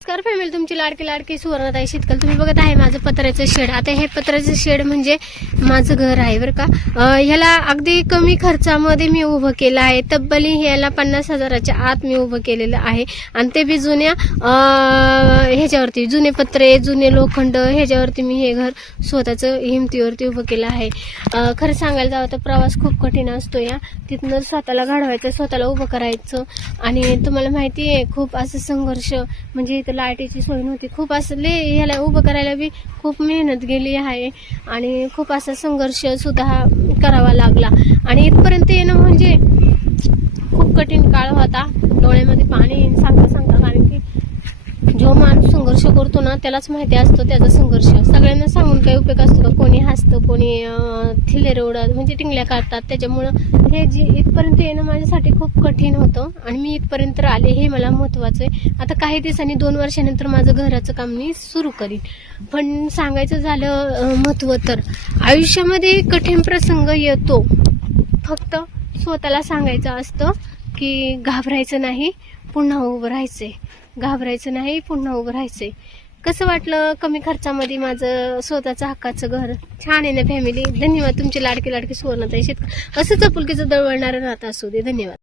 नमस्कार फॅमिली, तुमची लाडकी सुवर्णताई शेतकरी. तुम्ही बघत आहे माझं पत्र्याचं शेड. आता हे पत्र्याचं शेड म्हणजे माझं घर आहे बरं का. ह्याला अगदी कमी खर्चामध्ये मी उभं केलं आहे. तब्बली ह्याला 50,000च्या आत मी उभं केलेलं आहे आणि ते बी जुन्या ह्याच्यावरती, जुने पत्रे, जुने लोखंड ह्याच्यावरती मी हे घर स्वतःचं हिमतीवरती उभं केलं आहे. खरं सांगायला जावं तर प्रवास खूप कठीण असतो. या तिथनं स्वतःला घडवायचं, स्वतःला उभं करायचं. आणि तुम्हाला माहिती आहे खूप असं संघर्ष, म्हणजे इथं लाईटीची सोय नव्हती. खूप असं ह्याला उभं करायला बी खूप मेहनत गेली आहे आणि खूप असा संघर्ष सुद्धा करावा लागला. आणि इथपर्यंत येणं म्हणजे खूप कठीण काळ होता. डोळ्यामध्ये पाणी सांगता कारण की जो माणूस संघर्ष करतो ना त्यालाच माहिती असतो त्याचा संघर्ष. सगळ्यांना सांगून काही उपयोग असतो का? कोणी हसतं, कोणी थिल्लेर उडत म्हणजे टिंगल्या काढतात. त्याच्यामुळं हे जे इथपर्यंत येणं माझ्यासाठी खूप कठीण होतं आणि मी इथपर्यंत आले हे मला महत्वाचं आहे. आता काही दिवसांनी 2 वर्षानंतर माझं घराचं काम मी सुरू करीन. पण सांगायचं झालं महत्व तर आयुष्यामध्ये कठीण प्रसंग येतो, फक्त स्वतःला सांगायचं असतं की घाबरायचं नाही, पुन्हा उभं राहायचंय. घाबरायचं नाही, पुन्हा उभं राहायचंय. कसं वाटलं कमी खर्चामध्ये माझं स्वतःचं हक्काचं घर? छान आहे ना फॅमिली? धन्यवाद. तुमची लाडकी सुवर्णताई शेतकरी. असंच आपुलकीचं दळवळणारं नातं असू दे. धन्यवाद.